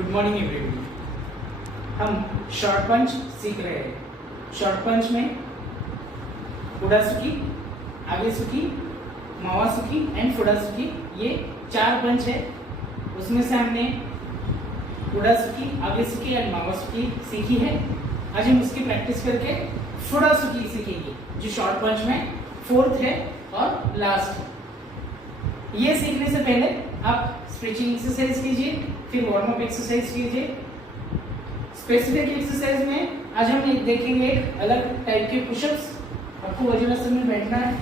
Good morning everyone. हम short पंच सीख रहे हैं। शॉर्ट पंच में उडासुकी, आगेसुकी, मावासुकी एंड फुडासुकी, ये 4 पंच है। उसमें से हमने उडासुकी, आगेसुकी एंड मावासुकी सीखी है। आज हम उसकी प्रैक्टिस करके फुडासुकी सीखेंगे, जो शॉर्ट पंच में 4th है और लास्ट है। ये सीखने से पहले आप स्ट्रेचिंग एक्सरसाइज कीजिए, फिर वार्म अप एक्सरसाइज कीजिए। स्पेसिफिक एक्सरसाइज में आज हम देखेंगे एक अलग टाइप के पुशअप्स। आपको वज्रासन में बैठना है,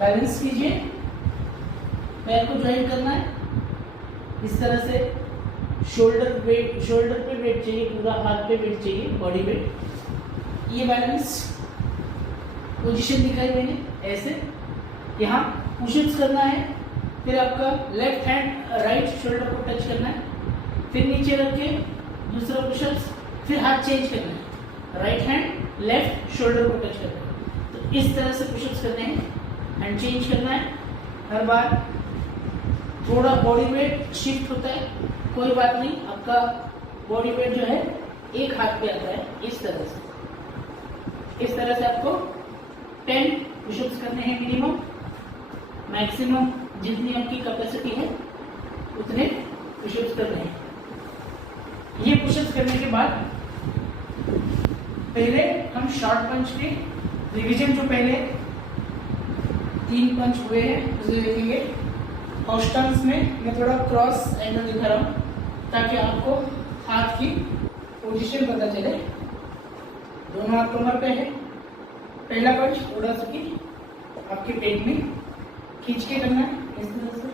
बैलेंस कीजिए, पैर को ज्वाइन करना है इस तरह से। शोल्डर पे वेट चाहिए, पूरा हाथ पे वेट चाहिए, बॉडी वेट। ये बैलेंस पोजीशन दिखाई देंगे ऐसे। यहाँ पुशअप्स करना है, फिर आपका लेफ्ट हैंड राइट शोल्डर को टच करना है, फिर नीचे रख के दूसरा पुशअप्स, फिर हाथ चेंज करना है, राइट हैंड लेफ्ट शोल्डर को टच करना है। तो इस तरह से पुशअप्स करने हैं, हैंड चेंज करना है हर बार। थोड़ा बॉडी वेट शिफ्ट होता है, कोई बात नहीं, आपका बॉडी वेट जो है एक हाथ पे आता है इस तरह से। इस तरह से आपको 10 पुशअप्स करने हैं मिनिमम। मैक्सिमम जितनी आपकी कैपेसिटी है उतने पुशअप्स करने हैं। ये पुशअप्स करने के बाद पहले हम शॉर्ट पंच के रिवीजन, जो पहले 3 पंच हुए हैं उसे देखेंगे। ऑस्टम्स में मैं थोड़ा क्रॉस एंगल दिखा रहा हूँ ताकि आपको हाथ की पोजीशन पता चले। दोनों हाथ कमर पे है। पहला पंच उडासुकी, आपके पेट में खींच के करना है इस तरह से,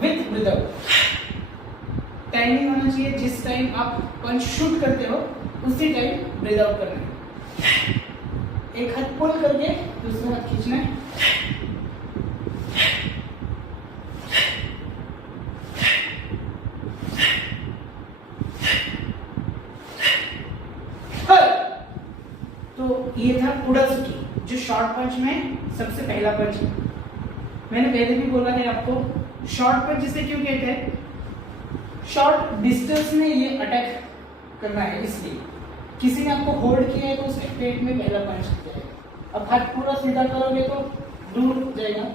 विथ विदाउट। टाइमिंग होना चाहिए, जिस टाइम आप पंच शूट करते हो उसी टाइम ब्रीथ आउट करना है। एक हाथ पुल करके दूसरा हाथ खींचना है। तो ये था उडासुकी, जो शॉर्ट पंच में सबसे पहला पंच है। मैंने पहले भी बोला है आपको, शॉर्ट पंच जिसे क्यों कहते हैं, शॉर्ट डिस्टेंस में ये अटैक करना है, इसलिए किसी ने आपको होल्ड किया है तो उसके पेट में पहला पंच जाएगा। अब हाथ पूरा सीधा करोगे तो दूर जाएगा,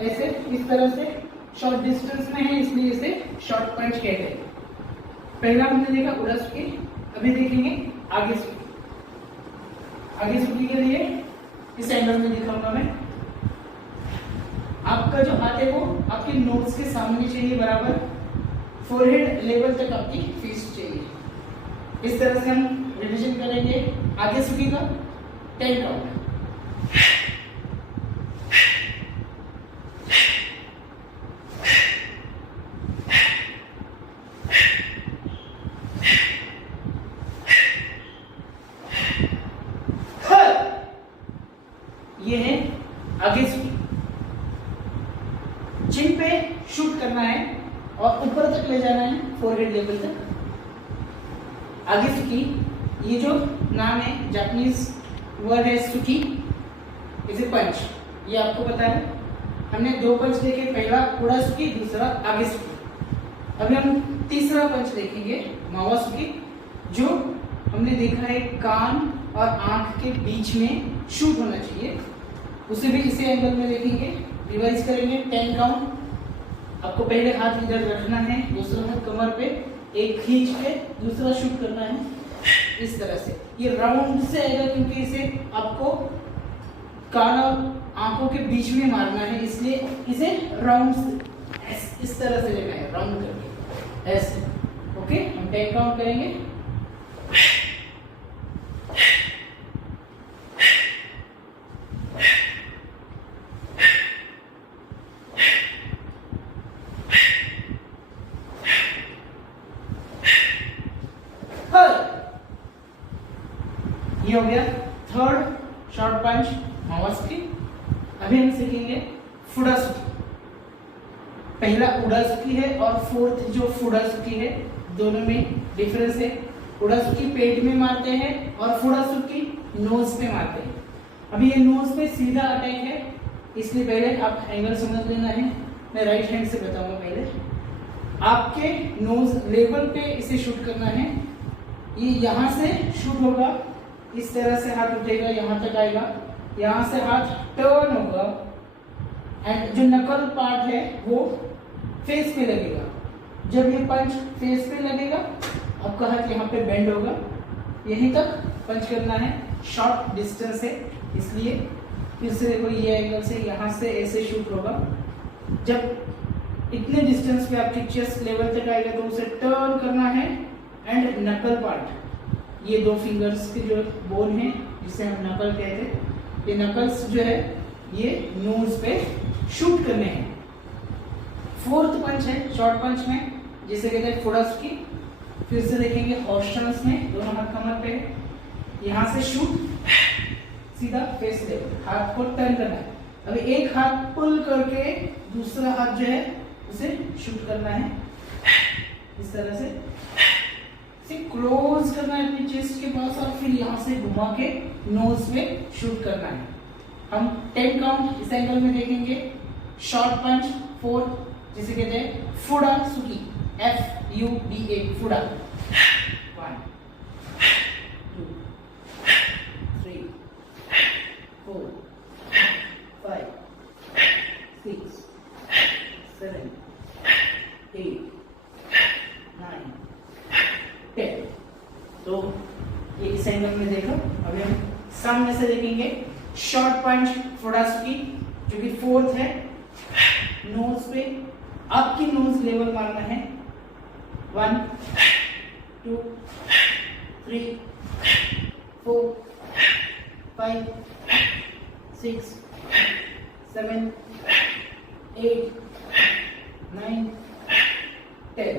ऐसे इस तरह से शॉर्ट डिस्टेंस में है, इसलिए इसे शॉर्ट पंच कहते हैं। पहला हमने देखा उडासुकी, अभी देखेंगे आगेसुकी। आगेसुकी के लिए इस एंगल में दिखाऊंगा मैं। आपका जो हाथ है वो आपके नोज के सामने चाहिए, बराबर फोरहेड लेवल तक आपकी फिस्ट चाहिए। इस तरह से हम रिवीजन करेंगे आगेसुकी का 10 काउंट। ये है आगेसुकी। चिन पे शूट करना है और ऊपर तक ले जाना है, फोरहेड लेवल तक। आगेसुकी, ये जो नाम है, जापानीज वर्ड है सुकी, इज ए पंच। ये आपको पता है। हमने 2 पंच देखे, पहला उडासुकी, दूसरा आगेसुकी। अभी हम तीसरा पंच देखेंगे मावासुकी, जो हमने देखा है कान और आंख के बीच में शूट होना चाहिए। उसे भी इसी एंगल में देखेंगे, रिवाइज करेंगे 10 काउंट। आपको पहले हाथ इधर रखना है, दूसरा हाथ कमर पे, एक खींच के दूसरा शूट करना है इस तरह से। ये राउंड से आएगा क्योंकि इसे आपको कान और आंखों के बीच में मारना है, इसलिए इसे राउंड इस तरह से लेना है, राउंड करके ऐसे। ओके, हम 10 काउंट करेंगे। ये हो गया 3rd शॉर्ट पंच मावासुकी। अभी हम सीखेंगे फुडासुकी। पहला उडासुकी है और 4th जो फुडासुकी है, दोनों में डिफरेंस है। उडासुकी पेट में मारते हैं और फुडासुकी नोज पे मारते हैं। अभी ये नोज पे सीधा अटैक है, इसलिए पहले आप एंगल समझ लेना है। मैं राइट हैंड से बताऊंगा। पहले आपके नोज लेवल पे इसे शूट करना है। ये यहाँ से शूट होगा, इस तरह से हाथ उठेगा, यहाँ तक आएगा, यहाँ से हाथ टर्न होगा एंड जो नकल पार्ट है वो फेस पे लगेगा। जब ये पंच फेस पे लगेगा आपका हाथ यहाँ पे बेंड होगा, यहीं तक पंच करना है। शॉर्ट डिस्टेंस है इसलिए फिर से देखो, ये एंगल से यहाँ से ऐसे शूट होगा। जब इतने डिस्टेंस पे आपकी चेस्ट लेवल तक आएगा तो उसे टर्न करना है एंड नकल पार्ट, ये 2 फिंगर्स के जो बोन है जिसे हम नकल कहते हैं, ये नकल्स जो है ये नोज पे शूट करने हैं। फोर्थ पंच है शॉर्ट पंच में, जिसे कहते हैं फुडासुकी। फिर से देखेंगे हॉस्टल्स में, दोनों हाथ कमर पे है, यहाँ से शूट सीधा फेस लेवल, हाथ को टर्न करना है। अभी एक हाथ पुल करके दूसरा हाथ जो है उसे शूट करना है इस तरह से क्लोज करना है अपनी चेस्ट के पास और फिर यहाँ से घुमा के नोज पे शूट करना है। हम 10 काउंट इस एंगल में देखेंगे। शॉर्ट पंच 4 जिसे कहते हैं फुडासुकी, FUDA फुडा। 1 2 3 4 5 6 7 8 9 10। तो ये इस एंगल में देखो। अभी हम सामने से देखेंगे शॉर्ट पंच फुडासुकी जो कि 4th है। नोज पे आपकी नोज लेवल मारना है। 1 2 3 4 5 6 7 8 9 10।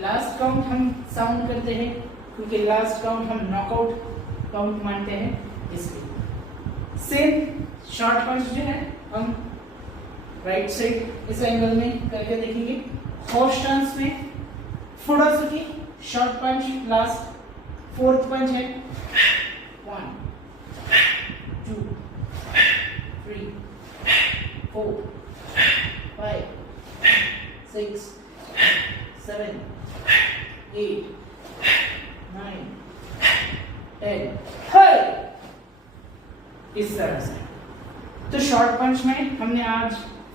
लास्ट काउंट हम साउंड करते हैं क्योंकि लास्ट काउंट हम नॉकआउट काउंट मानते हैं, इसलिए सेम शॉर्ट पंच जो है हम राइट साइड इस एंगल में करके देखेंगे। हॉर्स टर्न्स में फुडासुकी शॉर्ट पंच लास्ट 4th पंच है। 1 2 3 4 5 6 7 8 9 10। इस तरह से। तो शॉर्ट पंच में हमने आज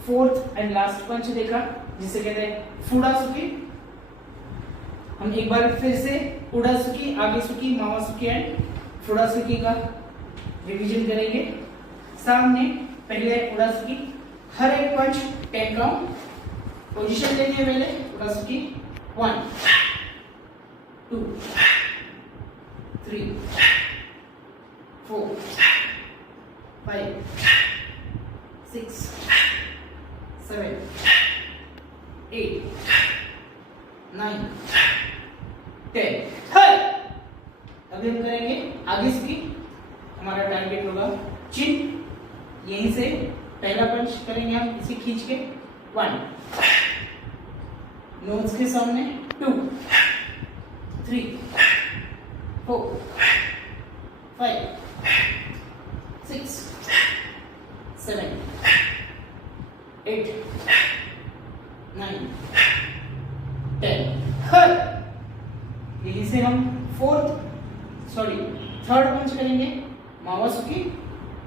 4th एंड लास्ट पंच देखा जिसे कहते हैं फुडासुकी। हम एक बार फिर से उडासुकी, आगेसुकी, मावासुकी एंड फुडासुकी का रिवीजन करेंगे। सामने पहले उडासुकी, हर एक पंच 10 काउंट। पोजीशन लेनी है पहले उडासुकी। 1 2 3 4 5 6 7 8 9 10। अभी हम करेंगे आगे की। हमारा टारगेट होगा चिन, यहीं से पहला पंच करेंगे हम इसे खींच के। 1 नोज के सामने, 2 3 4 5 6 7 8 9 10। यहीं से हम 3rd पंच करेंगे मावासुकी।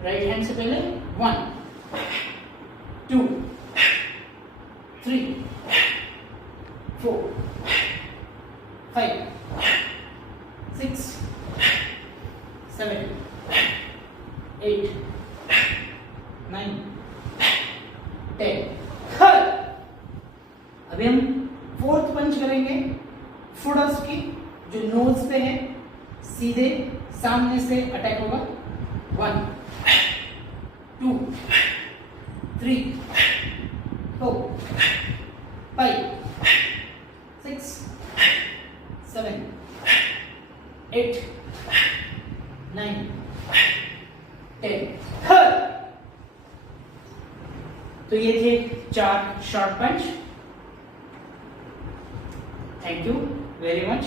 राइट हैंड से पहले 1 2 3 4 5 6 7 8 9 10। अभी हम 4th पंच करेंगे फुडासुकी, जो नोज पे है, सीधे सामने से अटैक होगा। 1 2 3 4 5 6 7 8 9 10। तो ये थे 4 short punch. Thank you very much.